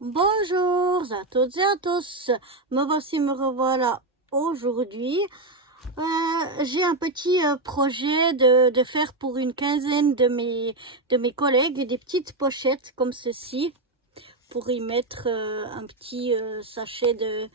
Bonjour à toutes et à tous, me revoilà aujourd'hui. J'ai un petit projet de faire pour une quinzaine de mes collègues des petites pochettes comme ceci pour y mettre un petit sachet de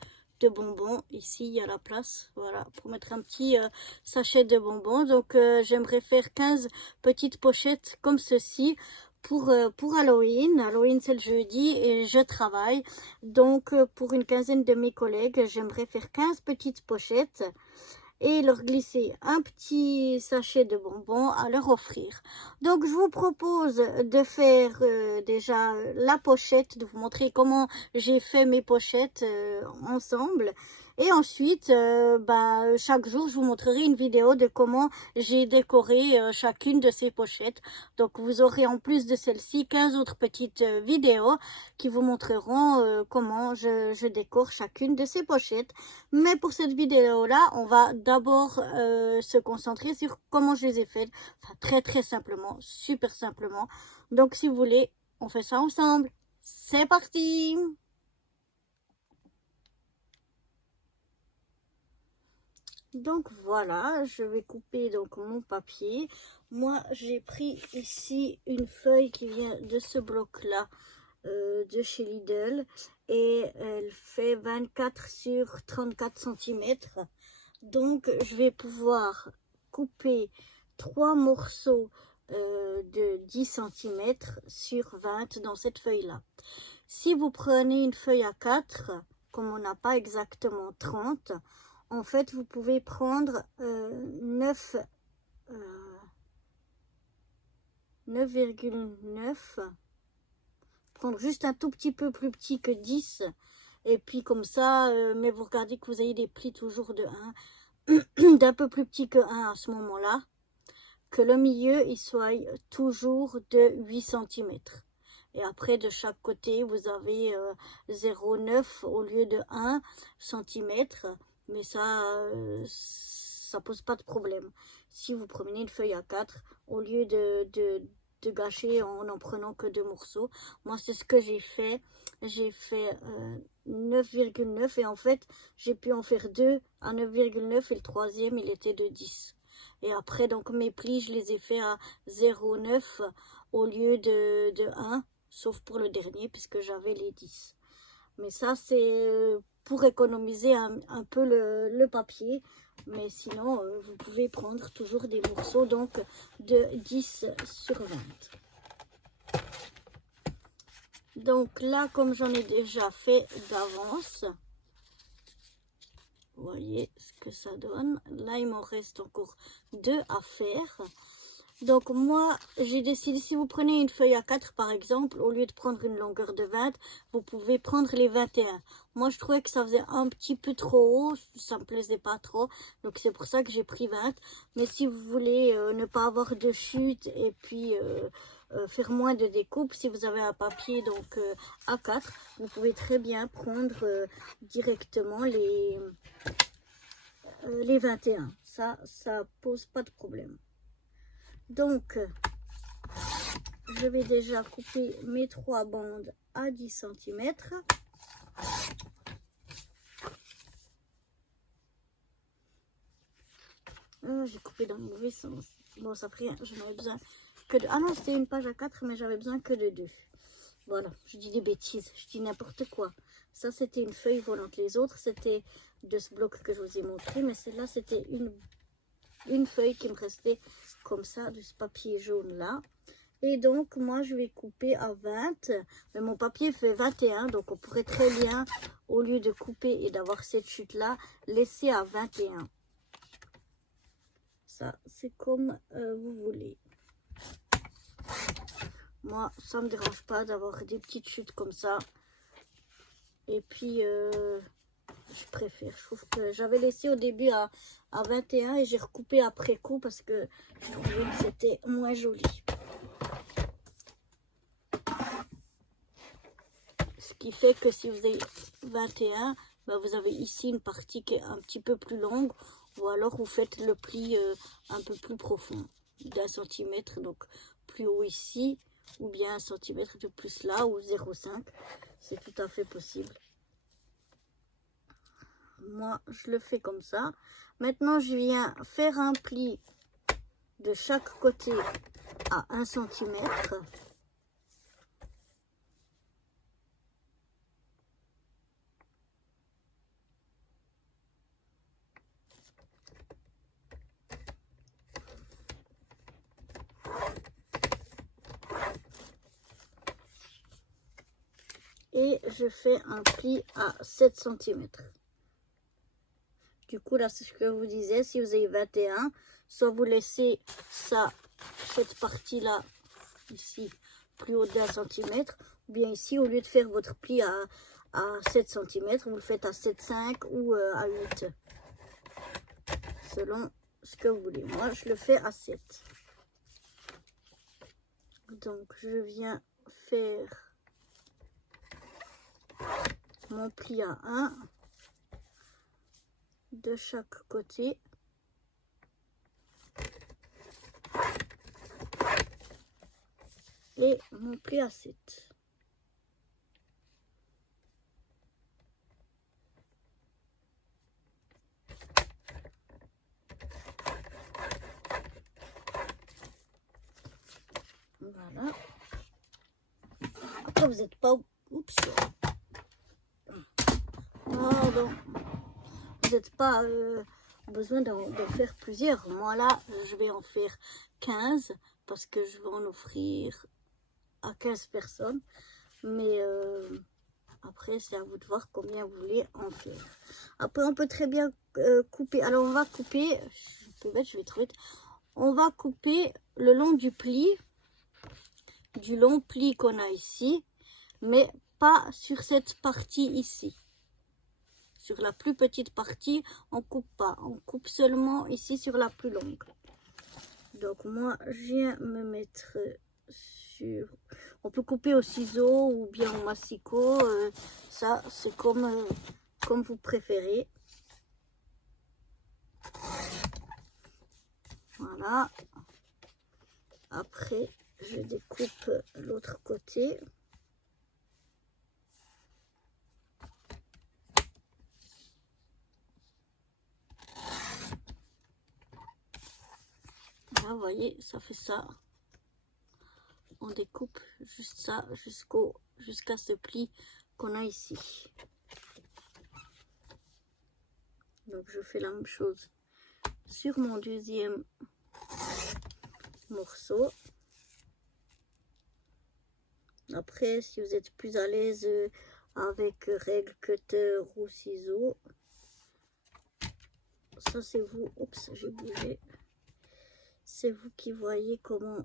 bonbons. Ici il y a la place, voilà, pour mettre un petit sachet de bonbons. Donc j'aimerais faire 15 petites pochettes comme ceci pour Halloween. Halloween c'est le jeudi et je travaille. Donc pour une quinzaine de mes collègues, j'aimerais faire 15 petites pochettes et leur glisser un petit sachet de bonbons à leur offrir. Donc je vous propose de faire déjà la pochette, de vous montrer comment j'ai fait mes pochettes ensemble. Et ensuite, chaque jour, je vous montrerai une vidéo de comment j'ai décoré chacune de ces pochettes. Donc, vous aurez en plus de celle-ci 15 autres petites vidéos qui vous montreront comment je décore chacune de ces pochettes. Mais pour cette vidéo-là, on va d'abord se concentrer sur comment je les ai faites. Enfin, très simplement, super simplement. Donc, si vous voulez, on fait ça ensemble. C'est parti! Donc voilà, je vais couper donc mon papier. Moi, j'ai pris ici une feuille qui vient de ce bloc-là de chez Lidl et elle fait 24 sur 34 cm. Donc, je vais pouvoir couper 3 morceaux de 10 cm sur 20 dans cette feuille-là. Si vous prenez une feuille à 4, comme on n'a pas exactement 30, en fait, vous pouvez prendre 9,9, prendre juste un tout petit peu plus petit que 10, et puis comme ça, mais vous regardez que vous ayez des plis toujours de 1, d'un peu plus petit que 1 à ce moment-là, que le milieu il soit toujours de 8 cm. Et après, de chaque côté, vous avez 0,9 au lieu de 1 cm. Mais ça pose pas de problème. Si vous prenez une feuille à 4, au lieu de gâcher en prenant que 2 morceaux. Moi, c'est ce que j'ai fait. J'ai fait 9,9 et en fait, j'ai pu en faire 2 à 9,9 et le troisième, il était de 10. Et après, donc, mes plis, je les ai fait à 0,9 au lieu de 1, sauf pour le dernier, puisque j'avais les 10. Mais ça, c'est pour économiser un peu le papier. Mais sinon, vous pouvez prendre toujours des morceaux donc de 10 sur 20. Donc là, comme j'en ai déjà fait d'avance, vous voyez ce que ça donne. Là, il m'en reste encore 2 à faire. Donc moi, j'ai décidé, si vous prenez une feuille à 4 par exemple, au lieu de prendre une longueur de 20, vous pouvez prendre les 21. Moi, je trouvais que ça faisait un petit peu trop haut, ça me plaisait pas trop, donc c'est pour ça que j'ai pris 20. Mais si vous voulez ne pas avoir de chute et puis faire moins de découpe, si vous avez un papier donc A4, vous pouvez très bien prendre directement les 21. Ça pose pas de problème. Donc, je vais déjà couper mes 3 bandes à 10 cm. J'ai coupé dans le mauvais sens. Bon, ça fait, j'en avais besoin que de... Ah non, c'était une page à 4, mais j'avais besoin que de 2. Voilà, je dis des bêtises, je dis n'importe quoi. Ça, c'était une feuille volante. Les autres, c'était de ce bloc que je vous ai montré, mais celle-là, c'était une feuille qui me restait comme ça, de ce papier jaune-là. Et donc, moi, je vais couper à 20. Mais mon papier fait 21. Donc, on pourrait très bien, au lieu de couper et d'avoir cette chute-là, laisser à 21. Ça, c'est comme vous voulez. Moi, ça ne me dérange pas d'avoir des petites chutes comme ça. Et puis, je préfère. Je trouve que j'avais laissé au début à 21 et j'ai recoupé après coup parce que je trouvais que c'était moins joli. Ce qui fait que si vous avez 21, ben vous avez ici une partie qui est un petit peu plus longue, ou alors vous faites le pli un peu plus profond, d'1 centimètre, donc plus haut ici, ou bien 1 centimètre de plus là, ou 0,5. C'est tout à fait possible. Moi, je le fais comme ça. Maintenant, je viens faire un pli de chaque côté à 1 cm. Et je fais un pli à 7 cm. Du coup, là, c'est ce que je vous disais, si vous avez 21, soit vous laissez ça, cette partie-là, ici, plus haut d'1 cm, ou bien ici, au lieu de faire votre pli à 7 cm, vous le faites à 7,5 ou à 8, selon ce que vous voulez. Moi, je le fais à 7. Donc, je viens faire mon pli à 1 de chaque côté. Et mon pli à 7. Voilà. Après, vous n'êtes pas... Oups. Pardon. Vous n'êtes pas besoin d'en faire plusieurs. Moi, là, je vais en faire 15 parce que je vais en offrir à 15 personnes. Mais après, c'est à vous de voir combien vous voulez en faire. Après, on peut très bien couper. Alors, on va couper... Je suis bête, je vais trop vite. On va couper le long du pli. Du long pli qu'on a ici, mais pas sur cette partie ici. Sur la plus petite partie, on coupe pas. On coupe seulement ici sur la plus longue. Donc moi, je viens me mettre sur... On peut couper au ciseau ou bien au massicot. Ça, c'est comme vous préférez. Voilà. Après, je découpe l'autre côté. Là, vous voyez, ça fait ça. On découpe juste ça jusqu'à ce pli qu'on a ici. Donc, je fais la même chose sur mon deuxième morceau. Après, si vous êtes plus à l'aise avec règle, cutter ou ciseaux, ça c'est vous. Oups, j'ai bougé. C'est vous qui voyez comment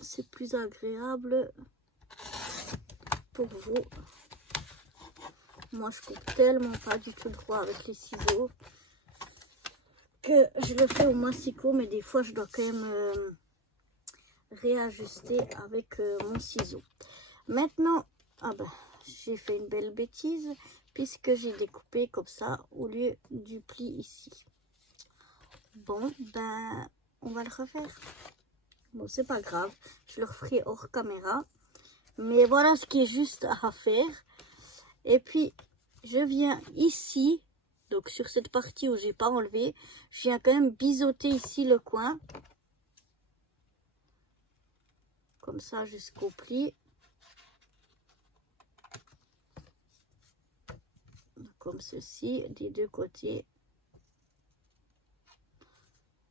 c'est plus agréable pour vous. Moi, je coupe tellement pas du tout droit avec les ciseaux que je le fais au massicot, mais des fois, je dois quand même réajuster avec mon ciseau. Maintenant, j'ai fait une belle bêtise puisque j'ai découpé comme ça au lieu du pli ici. Bon, ben, on va le refaire. Bon, c'est pas grave, je le referai hors caméra. Mais voilà ce qui est juste à faire. Et puis, je viens ici, donc sur cette partie où j'ai pas enlevé, je viens quand même biseauter ici le coin. Comme ça jusqu'au pli. Comme ceci, des deux côtés.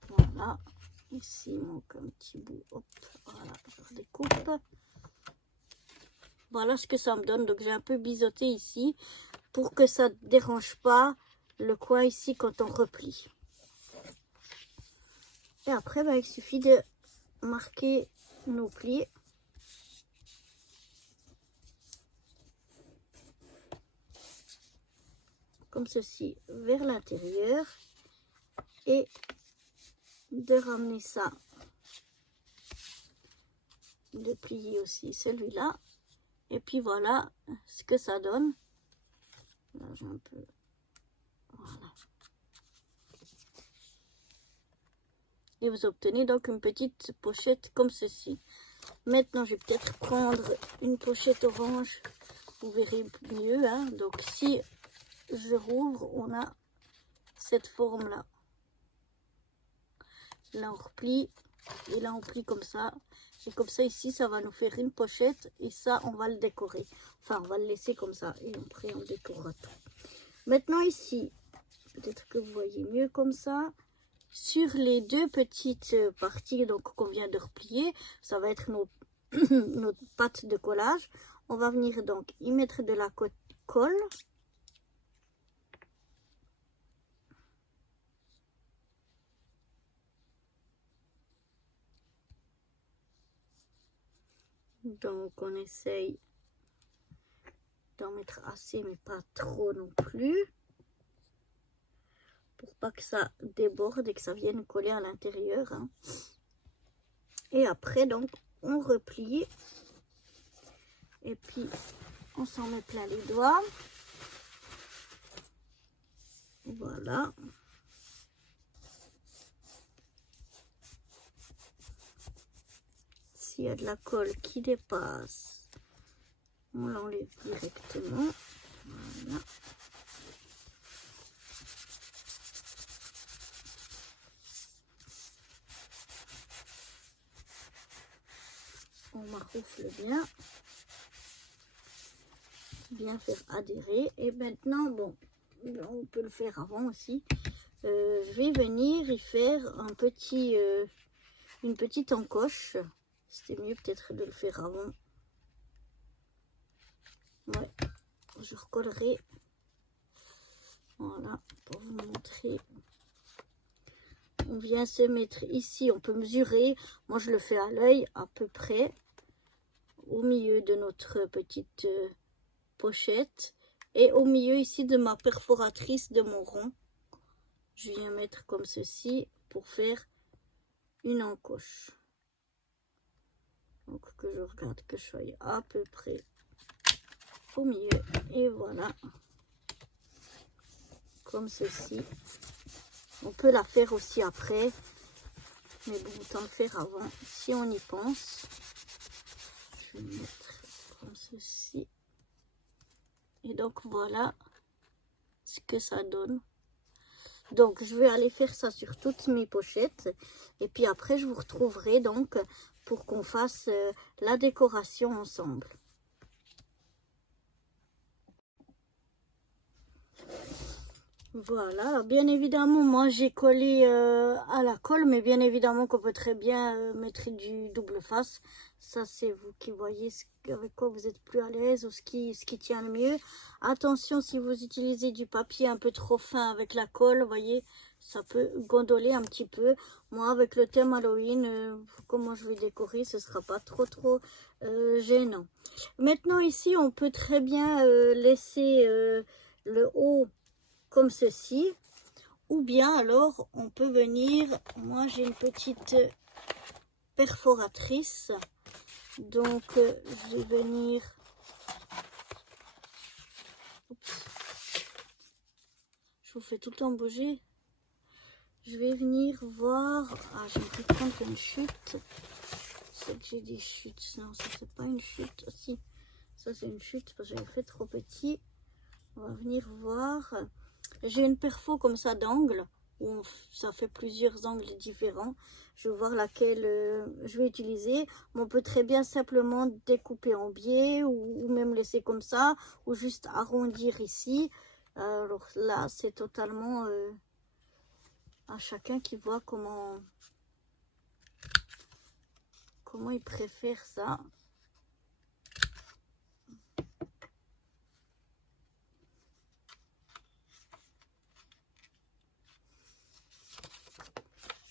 Voilà. Ici, il manque un petit bout. Hop, voilà, je redécoupe. Voilà ce que ça me donne. Donc, j'ai un peu biseauté ici pour que ça ne dérange pas le coin ici quand on replie. Et après, ben, il suffit de marquer nos plis. Comme ceci, vers l'intérieur. Et de ramener ça. De plier aussi celui-là. Et puis voilà ce que ça donne. Là, j'ai un peu... Voilà. et vous obtenez donc une petite pochette comme ceci. Maintenant, je vais peut-être prendre une pochette orange, vous verrez mieux, hein. Donc si je rouvre, on a cette forme là. Là on replie et là on plie comme ça. Et comme ça ici, ça va nous faire une pochette et ça on va le décorer. Enfin on va le laisser comme ça et après on décorera tout. Maintenant ici, peut-être que vous voyez mieux comme ça. Sur les deux petites parties donc qu'on vient de replier, ça va être nos, notre pâte de collage. On va venir donc y mettre de la colle. Donc on essaye d'en mettre assez mais pas trop non plus. Pour pas que ça déborde et que ça vienne coller à l'intérieur, hein. Et après donc on replie et puis on s'en met plein les doigts. Voilà. S'il y a de la colle qui dépasse, on l'enlève directement. Voilà. On maroufle bien faire adhérer. Et maintenant, bon, on peut le faire avant aussi. Je vais venir y faire un petit, une petite encoche. C'était mieux peut-être de le faire avant. Ouais, je recollerai. Voilà, pour vous montrer. On vient se mettre ici, on peut mesurer. Moi, je le fais à l'œil à peu près au milieu de notre petite pochette et au milieu ici de ma perforatrice de mon rond. Je viens mettre comme ceci pour faire une encoche. Donc que je regarde que je sois à peu près au milieu et voilà, comme ceci. On peut la faire aussi après, mais bon, autant le faire avant si on y pense. Je vais mettre comme ceci et donc voilà ce que ça donne. Donc je vais aller faire ça sur toutes mes pochettes et puis après je vous retrouverai donc pour qu'on fasse la décoration ensemble. Voilà, bien évidemment, moi j'ai collé à la colle, mais bien évidemment qu'on peut très bien mettre du double face. Ça, c'est vous qui voyez avec quoi vous êtes plus à l'aise ou ce qui tient le mieux. Attention, si vous utilisez du papier un peu trop fin avec la colle, vous voyez, ça peut gondoler un petit peu. Moi, avec le thème Halloween, comment je vais décorer, ce sera pas trop gênant. Maintenant, ici, on peut très bien laisser le haut comme ceci, ou bien alors on peut venir, moi j'ai une petite perforatrice, donc je vais venir, je vous fais tout le temps bouger, je vais venir voir, ah j'ai pu prendre une chute, c'est que j'ai des chutes, non ça c'est pas une chute, si ça c'est une chute parce que j'avais fait trop petit, on va venir voir. J'ai une perfo comme ça d'angle, où ça fait plusieurs angles différents. Je vais voir laquelle je vais utiliser. Mais on peut très bien simplement découper en biais ou même laisser comme ça, ou juste arrondir ici. Alors là, c'est totalement à chacun qui voit comment il préfère ça.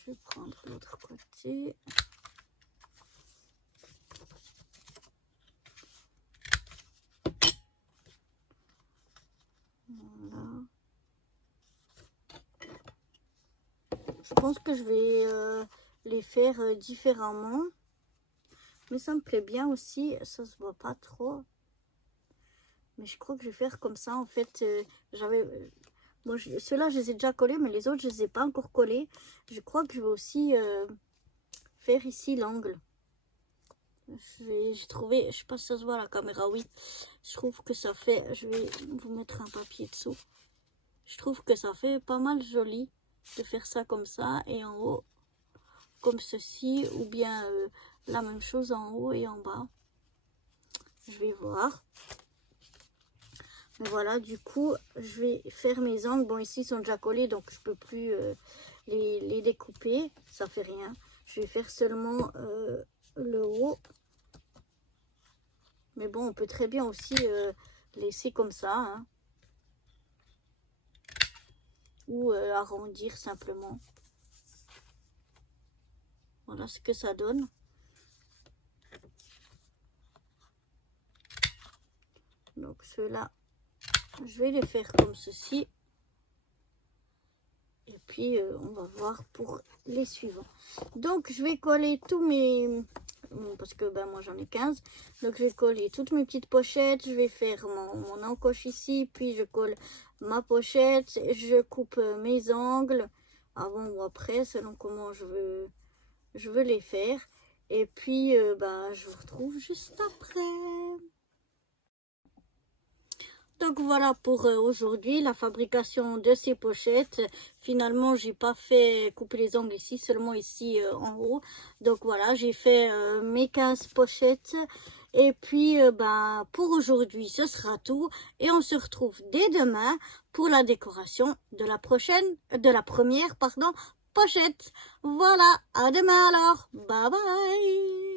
Je vais prendre l'autre côté. Voilà. Je pense que je vais les faire différemment. Mais ça me plaît bien aussi. Ça se voit pas trop. Mais je crois que je vais faire comme ça. En fait, Bon, ceux-là, je les ai déjà collés, mais les autres, je ne les ai pas encore collés. Je crois que je vais aussi faire ici l'angle. J'ai trouvé, je sais pas si ça se voit à la caméra, oui. Je trouve que ça fait, je vais vous mettre un papier dessous. Je trouve que ça fait pas mal joli de faire ça comme ça et en haut comme ceci, ou bien la même chose en haut et en bas. Je vais voir. Mais voilà, du coup, je vais faire mes angles. Bon, ici, ils sont déjà collés, donc je peux plus les découper. Ça fait rien. Je vais faire seulement le haut. Mais bon, on peut très bien aussi laisser comme ça. Hein. Ou arrondir simplement. Voilà ce que ça donne. Donc, ceux-là, je vais les faire comme ceci. Et puis, on va voir pour les suivants. Donc, je vais coller tous mes... Parce que ben, moi, j'en ai 15. Donc, je vais coller toutes mes petites pochettes. Je vais faire mon encoche ici. Puis, je colle ma pochette. Je coupe mes angles. Avant ou après, selon comment je veux les faire. Et puis, ben, je vous retrouve juste après. Donc voilà pour aujourd'hui la fabrication de ces pochettes. Finalement, j'ai pas fait couper les ongles ici, seulement ici en haut. Donc voilà, j'ai fait mes 15 pochettes. Et puis ben, pour aujourd'hui, ce sera tout. Et on se retrouve dès demain pour la décoration de la première pochette. Voilà, à demain alors. Bye bye.